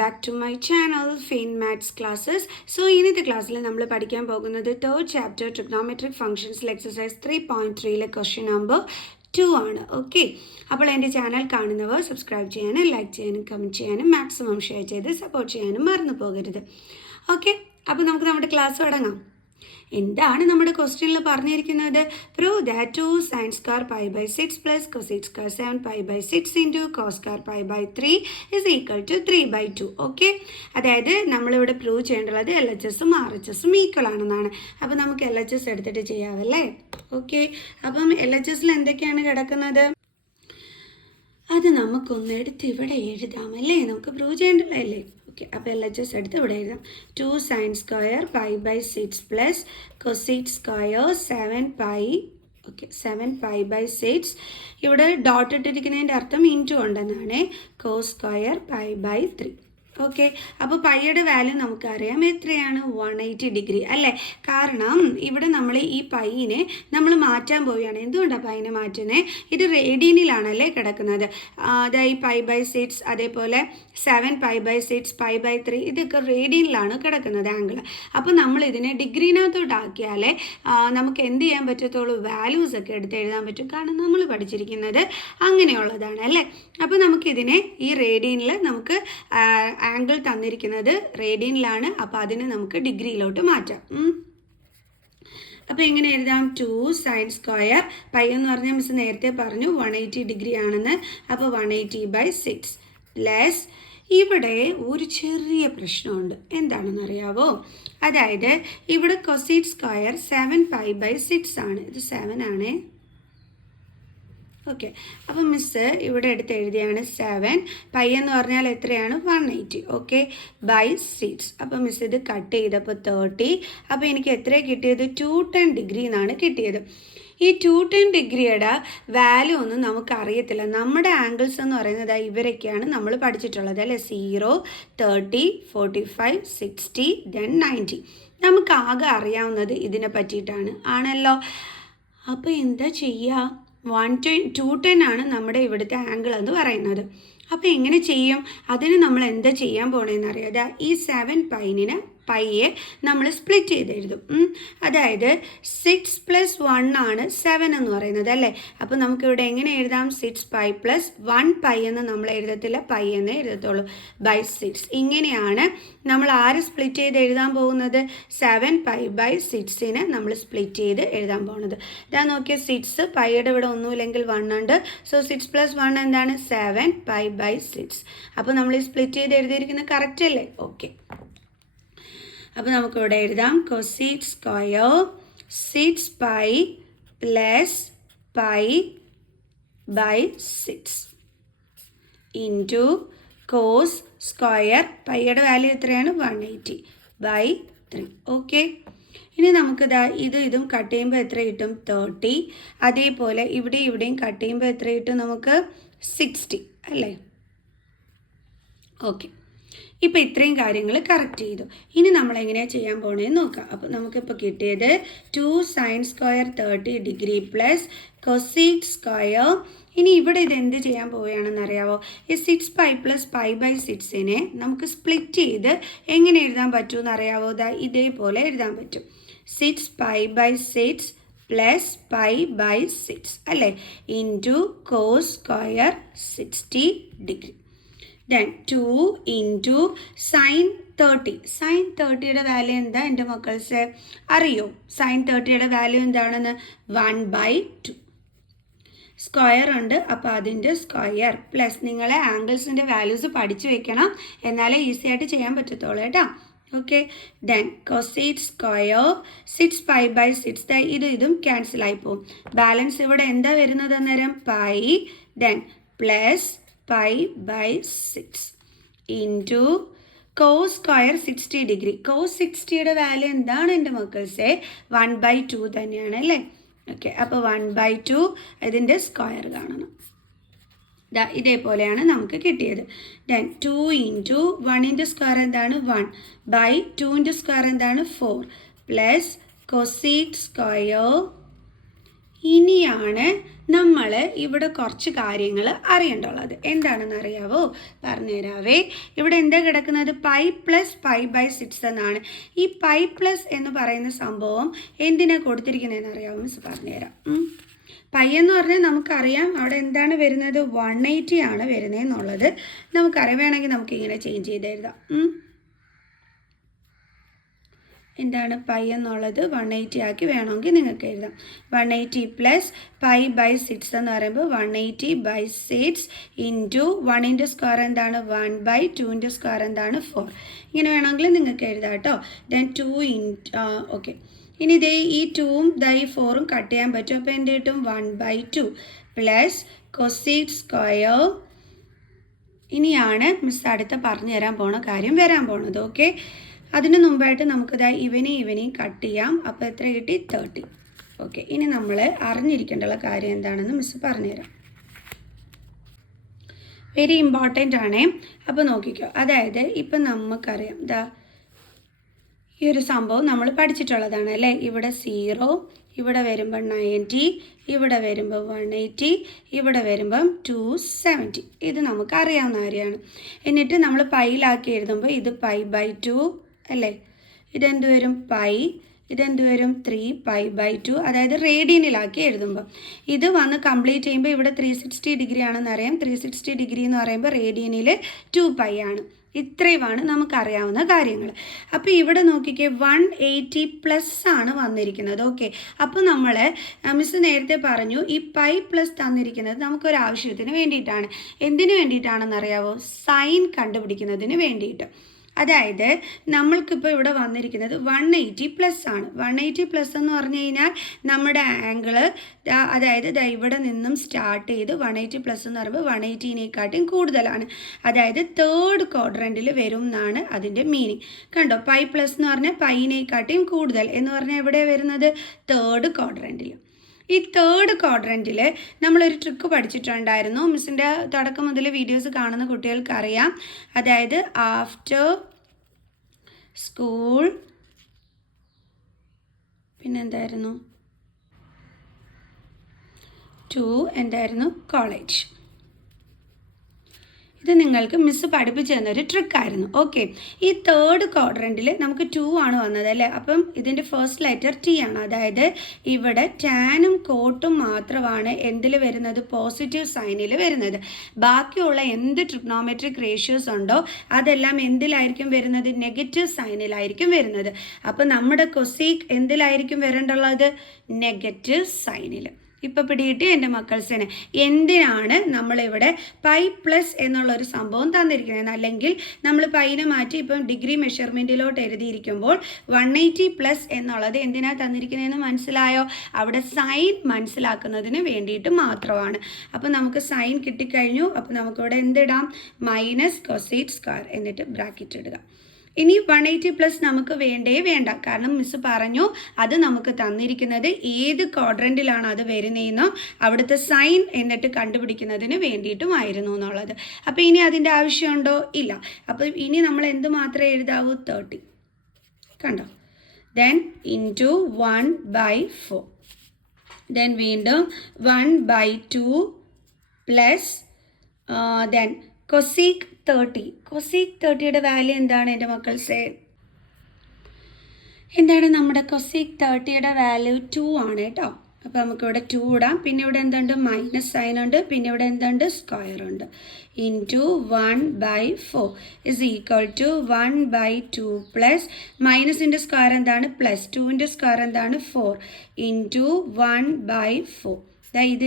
back to my channel Fin Maths Classes. So ഇന്നത്തെ ക്ലാസ്സിൽ നമ്മൾ പഠിക്കാൻ പോകുന്നത് third chapter trigonometric functions exercise 3.3 question number 2 ആണ്. ഓക്കെ, അപ്പോൾ എൻ്റെ ചാനൽ കാണുന്നവർ സബ്സ്ക്രൈബ് ചെയ്യാനും ലൈക്ക് ചെയ്യാനും കമൻറ്റ് ചെയ്യാനും മാക്സിമം ഷെയർ ചെയ്ത് സപ്പോർട്ട് ചെയ്യാനും മറന്നു പോകരുത്. ഓക്കെ, അപ്പോൾ നമുക്ക് നമ്മുടെ ക്ലാസ് തുടങ്ങാം. എന്താണ് നമ്മുടെ ക്വസ്റ്റ്യനിൽ പറഞ്ഞിരിക്കുന്നത്? Prove that 2 sin square pi by 6 plus cosec square 7 pi by 6 into cos square pi by 3 is equal to 3/2. Okay, അതായത് നമ്മളിവിടെ പ്രൂവ് ചെയ്യേണ്ടത് LHSഉം RHSഉം ഈക്വൽ ആണെന്നാണ്. അപ്പോൾ നമുക്ക് LHS എടുത്തിട്ട് ചെയ്യാമല്ലേ? ഓക്കെ, അപ്പം LHSൽ എന്തൊക്കെയാണ് കിടക്കുന്നത് അത് നമുക്കൊന്ന് എടുത്ത് ഇവിടെ എഴുതാമല്ലേ? നമുക്ക് പ്രൂവ് ചെയ്യേണ്ടതല്ലേ? ഓക്കെ, അപ്പോൾ LHS എടുത്ത് ഇവിടെ എഴുതാം. 2 sin square pi by 6 plus cosec square 7 pi. Okay, 7 pi by 6. ഇവിടെ ഡോട്ട് ഇട്ടിരിക്കുന്നതിൻ്റെ അർത്ഥം ഇൻറ്റു ഉണ്ടെന്നാണ്. cos square pi by 3. Okay, അപ്പോൾ പൈയുടെ വാല്യൂ നമുക്കറിയാം എത്രയാണ്? 180 ഡിഗ്രി അല്ലേ? കാരണം ഇവിടെ നമ്മൾ ഈ പൈനെ നമ്മൾ മാറ്റാൻ പോവുകയാണ്. എന്തുകൊണ്ടാണ് പൈനെ മാറ്റുന്നത്? ഇത് റേഡിയനിലാണല്ലേ കിടക്കുന്നത്. അതായത് പൈ ബൈ 6, അതേപോലെ 7 pi by 6, pi by 3 ഇതൊക്കെ റേഡിയനിലാണ് കിടക്കുന്നത് ആംഗിൾ. അപ്പോൾ നമ്മൾ ഇതിനെ ഡിഗ്രീനകത്തോട്ടാക്കിയാലേ നമുക്ക് എന്ത് ചെയ്യാൻ പറ്റത്തുള്ളൂ? വാല്യൂസ് ഒക്കെ എടുത്ത് എഴുതാൻ പറ്റും. കാരണം നമ്മൾ പഠിച്ചിരിക്കുന്നത് അങ്ങനെയുള്ളതാണ് അല്ലേ? അപ്പോൾ നമുക്കിതിനെ ഈ റേഡിയനിൽ നമുക്ക് ആംഗിൾ തന്നിരിക്കുന്നത് റേഡിയനിലാണ്. അപ്പോൾ അതിനെ നമുക്ക് ഡിഗ്രിയിലോട്ട് മാറ്റാം. അപ്പോൾ എങ്ങനെ എഴുതാം? 2 sin square പൈ എന്ന് പറഞ്ഞാൽ മിസ് നേരത്തെ പറഞ്ഞു 180 ഡിഗ്രി ആണെന്ന്. അപ്പോൾ 180/6 പ്ലസ് ഇവിടെ ഒരു ചെറിയ പ്രശ്നമുണ്ട്. എന്താണെന്നറിയാവോ? അതായത് ഇവിടെ cosec square 7 pi by 6 ആണ്. ഇത് 7 ആണേ. ഓക്കെ, അപ്പം മിസ്സ് ഇവിടെ എടുത്ത് എഴുതിയാണ് 7 പൈ എന്ന് പറഞ്ഞാൽ എത്രയാണ്? 180. Okay, by 6. അപ്പം മിസ്സ് ഇത് കട്ട് ചെയ്തപ്പോൾ 30. അപ്പോൾ എനിക്ക് എത്ര കിട്ടിയത്? 210 ഡിഗ്രി എന്നാണ് കിട്ടിയത്. ഈ 210 ഡിഗ്രിയുടെ വാല്യൂ ഒന്നും നമുക്കറിയത്തില്ല. നമ്മുടെ ആംഗിൾസ് എന്ന് പറയുന്നത് ഇവരൊക്കെയാണ് നമ്മൾ പഠിച്ചിട്ടുള്ളത് അല്ലേ? 0, 30, 45, 60, then 90. നമുക്ക് ആകെ അറിയാവുന്നത് ഇതിനെ പറ്റിയിട്ടാണ് ആണല്ലോ. അപ്പോൾ എന്താ ചെയ്യുക? 210 ആണ് നമ്മുടെ ഇവിടുത്തെ ആംഗിൾ എന്ന് പറയുന്നത്. അപ്പോൾ എങ്ങനെ ചെയ്യും? അതിന് നമ്മൾ എന്താ ചെയ്യാൻ പോകണമെന്ന് അറിയാതെ ഈ 7 പൈയെ നമ്മൾ സ്പ്ലിറ്റ് ചെയ്ത് എഴുതും. അതായത് 6 + 1 ആണ് 7 എന്ന് പറയുന്നത് അല്ലേ? അപ്പോൾ നമുക്കിവിടെ എങ്ങനെ എഴുതാം? 6 pi + 1 പൈ എന്ന് നമ്മൾ എഴുതത്തില്ല, പൈ എന്ന് എഴുതത്തുള്ളൂ. ബൈ 6. ഇങ്ങനെയാണ് നമ്മൾ ആര് സ്പ്ലിറ്റ് ചെയ്ത് എഴുതാൻ പോകുന്നത്? 7 pi/6നെ നമ്മൾ സ്പ്ലിറ്റ് ചെയ്ത് എഴുതാൻ പോകുന്നത്. ഇതാ നോക്കിയ 6 പൈയുടെ ഇവിടെ ഒന്നുമില്ലെങ്കിൽ 1 ഉണ്ട്. സോ 6 + 1 എന്താണ്? 7 pi/6. അപ്പോൾ നമ്മൾ ഈ സ്പ്ലിറ്റ് ചെയ്ത് എഴുതിയിരിക്കുന്നത് കറക്റ്റ് അല്ലേ? ഓക്കെ, അപ്പോൾ നമുക്കിവിടെ എഴുതാം cosec square 6 pi + pi/6 into cos square പൈയുടെ വാല്യൂ എത്രയാണ്? 180/3. ഓക്കെ, ഇനി നമുക്കിതാ ഇതും കട്ട് ചെയ്യുമ്പോൾ എത്ര കിട്ടും? 30. അതേപോലെ ഇവിടെയും കട്ട് ചെയ്യുമ്പോൾ എത്ര കിട്ടും നമുക്ക്? 60 അല്ലേ? ഓക്കെ, ഇപ്പോൾ ഇത്രയും കാര്യങ്ങൾ കറക്റ്റ് ചെയ്തു. ഇനി നമ്മൾ എങ്ങനെയാണ് ചെയ്യാൻ പോകണമെന്ന് നോക്കാം. അപ്പോൾ നമുക്കിപ്പോൾ കിട്ടിയത് 2 sin square 30 degree plus cosec square. ഇനി ഇവിടെ ഇത് എന്ത് ചെയ്യാൻ പോവുകയാണെന്ന് അറിയാവോ? ഈ 6 pi + pi/6നെ നമുക്ക് സ്പ്ലിറ്റ് ചെയ്ത് എങ്ങനെ എഴുതാൻ പറ്റുമെന്ന് അറിയാവോ? ഇതേപോലെ എഴുതാൻ പറ്റും. 6 pi/6 പ്ലസ് pi/6 അല്ലേ? ഇൻറ്റു cos square 60 ഡിഗ്രി. Then 2 into sin 30. sin 30യുടെ വാല്യൂ എന്താ എൻ്റെ മക്കൾസ്? അറിയോ? sin 30യുടെ വാല്യൂ എന്താണെന്ന്? 1/2. സ്ക്വയർ ഉണ്ട്, അപ്പോൾ അതിൻ്റെ സ്ക്വയർ പ്ലസ് നിങ്ങളെ ആംഗിൾസിൻ്റെ വാല്യൂസ് പഠിച്ചു വെക്കണം, എന്നാലേ ഈസി ആയിട്ട് ചെയ്യാൻ പറ്റത്തുള്ളൂ കേട്ടോ. Okay, then cosec square 6 pi/6. ഇതും ക്യാൻസൽ ആയി പോകും. ബാലൻസ് ഇവിടെ എന്താ വരുന്നത് അന്നേരം? Pi. Then plus pi/6 into cos square 60 ഡിഗ്രി. cos 60യുടെ വാല്യൂ എന്താണ് എൻ്റെ മക്കൾസേ? 1/2 തന്നെയാണ് അല്ലേ? ഓക്കെ, അപ്പോൾ 1/2 ഇതിൻ്റെ സ്ക്വയർ കാണണം. ഇതേപോലെയാണ് നമുക്ക് കിട്ടിയത്. ദെൻ 2 ഇൻറ്റു 1ൻ്റെ സ്ക്വയർ എന്താണ്? 1/2ൻ്റെ സ്ക്വയർ എന്താണ്? 4 പ്ലസ് cosec square ഇനിയാണ് നമ്മൾ ഇവിടെ കുറച്ച് കാര്യങ്ങൾ അറിയേണ്ടുള്ളത്. എന്താണെന്ന് അറിയാവോ? പറഞ്ഞുതരാവേ. ഇവിടെ എന്താ കിടക്കുന്നത്? പൈ പ്ലസ് പൈ ബൈ 6 എന്നാണ്. ഈ പൈ പ്ലസ് എന്ന് പറയുന്ന സംഭവം എന്തിനാണ് കൊടുത്തിരിക്കുന്നതെന്ന് അറിയാവോ? മിസ് പറഞ്ഞുതരാം. പൈ എന്ന് പറഞ്ഞാൽ നമുക്കറിയാം അവിടെ എന്താണ് വരുന്നത്? 180 ആണ് വരുന്നതെന്നുള്ളത് നമുക്കറിയാം. വേണമെങ്കിൽ നമുക്കിങ്ങനെ ചേഞ്ച് ചെയ്ത് എഴുതാം. എന്താണ് പൈ എന്നുള്ളത് 180 ആക്കി വേണമെങ്കിൽ നിങ്ങൾക്ക് എഴുതാം. 180 പ്ലസ് പൈ ബൈ 6 എന്ന് പറയുമ്പോൾ 180 ബൈ 6 ഇൻറ്റു 1ൻ്റെ സ്ക്വയർ എന്താണ്? 1 ബൈ 2ൻ്റെ സ്ക്വയർ എന്താണ്? 4. ഇങ്ങനെ വേണമെങ്കിൽ നിങ്ങൾക്ക് എഴുതാം കേട്ടോ. Then 2 okay. ഇനി ഇതേ ഈ 2ഉം ഈ 4ഉം കട്ട് ചെയ്യാൻ പറ്റും. അപ്പോൾ എന്ത് കിട്ടും? 1/2 പ്ലസ് കൊസീക് സ്ക്വയർ. ഇനിയാണ് മിസ് അടുത്ത പറഞ്ഞു തരാൻ പോണ കാര്യം വരാൻ പോണത്. ഓക്കെ, അതിന് മുമ്പായിട്ട് നമുക്കിതാ ഇവനെയും കട്ട് ചെയ്യാം. അപ്പോൾ എത്ര കിട്ടി? 30. ഓക്കെ, ഇനി നമ്മൾ അറിഞ്ഞിരിക്കേണ്ടുള്ള കാര്യം എന്താണെന്ന് മിസ് പറഞ്ഞുതരാം. വെരി ഇമ്പോർട്ടൻ്റ് ആണേ. അപ്പോൾ നോക്കിക്കോ. അതായത് ഇപ്പം നമുക്കറിയാം ഈ ഒരു സംഭവം നമ്മൾ പഠിച്ചിട്ടുള്ളതാണ് അല്ലേ. ഇവിടെ 0, ഇവിടെ വരുമ്പോൾ 90, ഇവിടെ വരുമ്പോൾ 180, ഇവിടെ വരുമ്പം 270. ഇത് നമുക്ക് അറിയാവുന്ന കാര്യമാണ്. എന്നിട്ട് നമ്മൾ പൈയിലാക്കി എഴുതുമ്പോൾ ഇത് പൈ ബൈ 2 അല്ലേ. ഇതെന്ത് വരും? പൈ. ഇതെന്ത് വരും? 3π/2. അതായത് റേഡിയനിലാക്കി എഴുതുമ്പോൾ ഇത് വന്ന് കംപ്ലീറ്റ് ചെയ്യുമ്പോൾ ഇവിടെ 360 ഡിഗ്രി ആണെന്ന് അറിയാം. 360 ഡിഗ്രി എന്ന് പറയുമ്പോൾ റേഡിയനിൽ 2π ആണ്. ഇത്രയുമാണ് നമുക്കറിയാവുന്ന കാര്യങ്ങൾ. അപ്പോൾ ഇവിടെ നോക്കിക്കേ 180 പ്ലസ് ആണ് വന്നിരിക്കുന്നത്. ഓക്കെ, അപ്പോൾ നമ്മൾ മിസ് നേരത്തെ പറഞ്ഞു ഈ പൈ പ്ലസ് തന്നിരിക്കുന്നത് നമുക്കൊരാവശ്യത്തിന് വേണ്ടിയിട്ടാണ്. എന്തിനു വേണ്ടിയിട്ടാണെന്ന് അറിയാവോ? സൈൻ കണ്ടുപിടിക്കുന്നതിന് വേണ്ടിയിട്ട്. അതായത് നമ്മൾക്കിപ്പോൾ ഇവിടെ വന്നിരിക്കുന്നത് 180 പ്ലസ് ആണ്. 180 പ്ലസ് എന്ന് പറഞ്ഞു കഴിഞ്ഞാൽ നമ്മുടെ ആംഗിള് അതായത് ഇവിടെ നിന്നും സ്റ്റാർട്ട് ചെയ്ത് 180 പ്ലസ് എന്ന് പറയുമ്പോൾ 180-നേക്കാട്ടും കൂടുതലാണ്. അതായത് തേർഡ് ക്വാഡ്രൻറ്റിൽ വരും എന്നാണ് അതിൻ്റെ മീനിങ്. കണ്ടോ? പൈ പ്ലസ് എന്ന് പറഞ്ഞാൽ പൈനേക്കാട്ടും കൂടുതൽ എന്ന് പറഞ്ഞാൽ എവിടെ വരുന്നത്? തേർഡ് ക്വാഡ്രൻറ്റിൽ. ഈ തേർഡ് ക്വാഡ്രൻറ്റിൽ നമ്മളൊരു ട്രിക്ക് പഠിച്ചിട്ടുണ്ടായിരുന്നു. മിസ്സിൻ്റെ തുടക്കം മുതൽ വീഡിയോസ് കാണുന്ന കുട്ടികൾക്കറിയാം. അതായത് ആഫ്റ്റർ സ്കൂൾ പിന്നെന്തായിരുന്നു? ടു എന്തായിരുന്നു? കോളേജ്. ഇത് നിങ്ങൾക്ക് മിസ്സ് പഠിപ്പിച്ചു തന്നൊരു ട്രിക്കായിരുന്നു. ഓക്കെ, ഈ തേർഡ് ക്വാഡ്രൻറ്റിൽ നമുക്ക് 2 ആണ് വന്നത് അല്ലേ. അപ്പം ഇതിൻ്റെ ഫസ്റ്റ് ലെറ്റർ ടി ആണ്. അതായത് ഇവിടെ ടാനും കോട്ടും മാത്രമാണ് എന്തിൽ വരുന്നത്? പോസിറ്റീവ് സൈനിൽ വരുന്നത്. ബാക്കിയുള്ള എന്ത് ട്രിഗ്നോമെട്രിക് റേഷ്യോസ് ഉണ്ടോ അതെല്ലാം എന്തിലായിരിക്കും വരുന്നത്? നെഗറ്റീവ് സൈനിലായിരിക്കും വരുന്നത്. അപ്പം നമ്മുടെ കൊസീക് എന്തിലായിരിക്കും വരേണ്ടുള്ളത്? നെഗറ്റീവ് സൈനിൽ. ഇപ്പോൾ പിടികിട്ടി എൻ്റെ മക്കൾസിനെ. എന്തിനാണ് നമ്മളിവിടെ പൈ പ്ലസ് എന്നുള്ളൊരു സംഭവം തന്നിരിക്കുന്നത്? അല്ലെങ്കിൽ നമ്മൾ പൈനെ മാറ്റി ഇപ്പം ഡിഗ്രി മെഷർമെൻറ്റിലോട്ട് എഴുതിയിരിക്കുമ്പോൾ 180 പ്ലസ് എന്നുള്ളത് എന്തിനാണ് തന്നിരിക്കുന്നതെന്ന് മനസ്സിലായോ? അവിടെ സൈൻ മനസ്സിലാക്കുന്നതിന് വേണ്ടിയിട്ട് മാത്രമാണ്. അപ്പോൾ നമുക്ക് സൈൻ കിട്ടിക്കഴിഞ്ഞു. അപ്പോൾ നമുക്കിവിടെ എന്തിടാം? മൈനസ് കൊസീക് സ്ക്വയർ എന്നിട്ട് ബ്രാക്കറ്റ് ഇടുക. ഇനി 180 പ്ലസ് നമുക്ക് വേണ്ട. കാരണം മിസ് പറഞ്ഞു അത് നമുക്ക് തന്നിരിക്കുന്നത് ഏത് ക്വാഡ്രൻറ്റിലാണ് അത് വരുന്നതെന്നോ അവിടുത്തെ സൈൻ എന്നിട്ട് കണ്ടുപിടിക്കുന്നതിന് വേണ്ടിയിട്ടുമായിരുന്നു എന്നുള്ളത്. അപ്പോൾ ഇനി അതിൻ്റെ ആവശ്യമുണ്ടോ? ഇല്ല. അപ്പോൾ ഇനി നമ്മൾ എന്ത് മാത്രമേ എഴുതാവൂ? 30. കണ്ടോ? Then into 1/4. ദെൻ വീണ്ടും 1/2 പ്ലസ് ദെൻ കൊസീക് 30. കൊസീക് 30യുടെ വാല്യൂ എന്താണ് എൻ്റെ മക്കൾസേ? എന്താണ് നമ്മുടെ കൊസീക് 30യുടെ വാല്യൂ? 2 ആണ് കേട്ടോ. അപ്പോൾ നമുക്കിവിടെ 2 ഇടാം. പിന്നെ ഇവിടെ എന്തുണ്ട്? മൈനസ് സൈൻ ഉണ്ട്. പിന്നെ ഇവിടെ എന്തുണ്ട്? സ്ക്വയർ ഉണ്ട്. Into 1/4 is equal to 1/2 plus മൈനസിൻ്റെ സ്ക്വയർ എന്താണ്? പ്ലസ് 2ൻ്റെ സ്ക്വയർ എന്താണ്? 4 ഇൻറ്റു 1/4.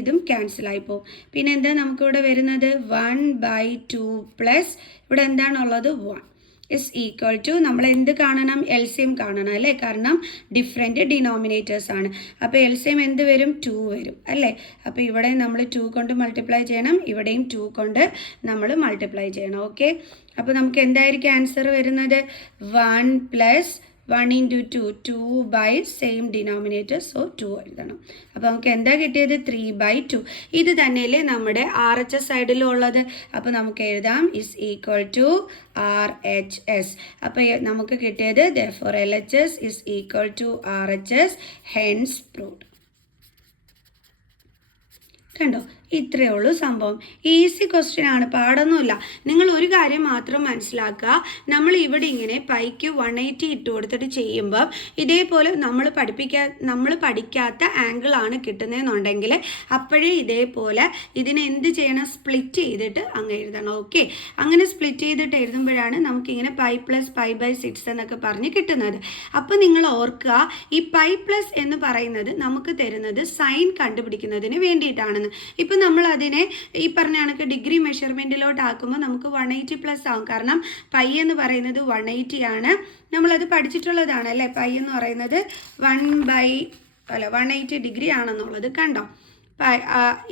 ഇതും ക്യാൻസലായി പോകും. പിന്നെ എന്താ നമുക്കിവിടെ വരുന്നത്? 1/2 പ്ലസ് ഇവിടെ എന്താണുള്ളത്? 1 ഇസ് ഈക്വൽ ടു നമ്മൾ എന്ത് കാണണം? എൽസിയം കാണണം അല്ലേ. കാരണം ഡിഫറെൻറ്റ് ഡിനോമിനേറ്റേഴ്സ് ആണ്. അപ്പോൾ എൽസിയം എന്ത് വരും? 2 വരും അല്ലേ. അപ്പോൾ ഇവിടെ നമ്മൾ 2 കൊണ്ട് മൾട്ടിപ്ലൈ ചെയ്യണം. ഇവിടെയും 2 കൊണ്ട് നമ്മൾ മൾട്ടിപ്ലൈ ചെയ്യണം. ഓക്കെ, അപ്പോൾ നമുക്ക് എന്തായിരിക്കും ആൻസർ വരുന്നത്? 1 plus 1 into 2 2 same denominator. So 2 എഴുതണം. അപ്പോൾ നമുക്ക് എന്താ കിട്ടിയത്? 3/2. ഇത് തന്നെയല്ലേ നമ്മുടെ RHS സൈഡിലും ഉള്ളത്. അപ്പോൾ നമുക്ക് എഴുതാം ഇസ് ഈക്വൽ ടു RHS. അപ്പോൾ നമുക്ക് കിട്ടിയത് therefore LHS is equal to RHS. Hence proved. കണ്ടോ, ഇത്രയേ ഉള്ളൂ സംഭവം. ഈസി ക്വസ്റ്റ്യൻ ആണ്, പാടൊന്നുമില്ല. നിങ്ങൾ ഒരു കാര്യം മാത്രം മനസ്സിലാക്കുക, നമ്മൾ ഇവിടെ ഇങ്ങനെ പൈക്ക് 180 ഇട്ട് കൊടുത്തിട്ട് ചെയ്യുമ്പോൾ ഇതേപോലെ നമ്മൾ പഠിക്കാത്ത ആംഗിളാണ് കിട്ടുന്നതെന്നുണ്ടെങ്കിൽ അപ്പോഴേ ഇതേപോലെ ഇതിനെ എന്ത് ചെയ്യണം, സ്പ്ലിറ്റ് ചെയ്തിട്ട് അങ്ങ് എഴുതണം. ഓക്കെ, അങ്ങനെ സ്പ്ലിറ്റ് ചെയ്തിട്ട് എഴുതുമ്പോഴാണ് നമുക്കിങ്ങനെ പൈ പ്ലസ് പൈ ബൈ 6 എന്നൊക്കെ പറഞ്ഞ് കിട്ടുന്നത്. അപ്പോൾ നിങ്ങൾ ഓർക്കുക, ഈ പൈ പ്ലസ് എന്ന് പറയുന്നത് നമുക്ക് തരുന്നത് സൈൻ കണ്ടുപിടിക്കുന്നതിന് വേണ്ടിയിട്ടാണെന്ന്. ഇപ്പം നമ്മൾ അതിനെ ഈ പറഞ്ഞ കണക്ക് ഡിഗ്രി മെഷർമെൻറ്റിലോട്ട് ആക്കുമ്പോൾ നമുക്ക് 180 പ്ലസ് ആകും. കാരണം പൈ എന്ന് പറയുന്നത് 180 ആണ്, നമ്മളത് പഠിച്ചിട്ടുള്ളതാണ് അല്ലേ. പൈ എന്ന് പറയുന്നത് 180 ഡിഗ്രി ആണെന്നുള്ളത് കണ്ടോ.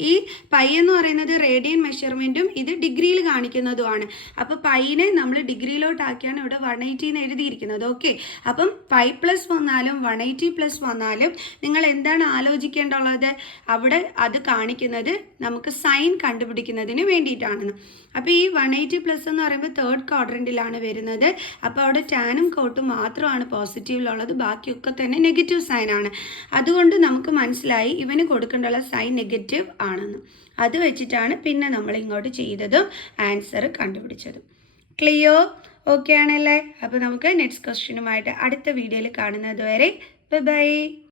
ഈ പൈ എന്ന് പറയുന്നത് റേഡിയൻ മെഷർമെൻറ്റും ഇത് ഡിഗ്രിയിൽ കാണിക്കുന്നതുമാണ്. അപ്പോൾ പൈനെ നമ്മൾ ഡിഗ്രിയിലോട്ടാക്കിയാണ് ഇവിടെ 180 എന്ന് എഴുതിയിരിക്കുന്നത്. ഓക്കെ, അപ്പം പൈ പ്ലസ് വന്നാലും 180 പ്ലസ് വന്നാലും നിങ്ങൾ എന്താണ് ആലോചിക്കേണ്ടുള്ളത്, അവിടെ അത് കാണിക്കുന്നത് നമുക്ക് സൈൻ കണ്ടുപിടിക്കുന്നതിന് വേണ്ടിയിട്ടാണെന്ന്. അപ്പോൾ ഈ 180 പ്ലസ് എന്ന് പറയുമ്പോൾ തേർഡ് ക്വാഡ്രൻറ്റിലാണ് വരുന്നത്. അപ്പോൾ അവിടെ ടാനും കോട്ടും മാത്രമാണ് പോസിറ്റീവിലുള്ളത്, ബാക്കിയൊക്കെ തന്നെ നെഗറ്റീവ് സൈനാണ്. അതുകൊണ്ട് നമുക്ക് മനസ്സിലായി ഇവന് കൊടുക്കേണ്ടുള്ള സൈൻ നെഗറ്റീവ് ആണെന്ന്. അത് വെച്ചിട്ടാണ് പിന്നെ നമ്മൾ ഇങ്ങോട്ട് ചെയ്തതും ആൻസർ കണ്ടുപിടിച്ചതും. ക്ലിയർ? ഓക്കെ ആണല്ലേ. അപ്പോൾ നമുക്ക് നെക്സ്റ്റ് ക്വസ്റ്റ്യനുമായിട്ട് അടുത്ത വീഡിയോയിൽ കാണുന്നത് വരെ ബൈ ബൈ.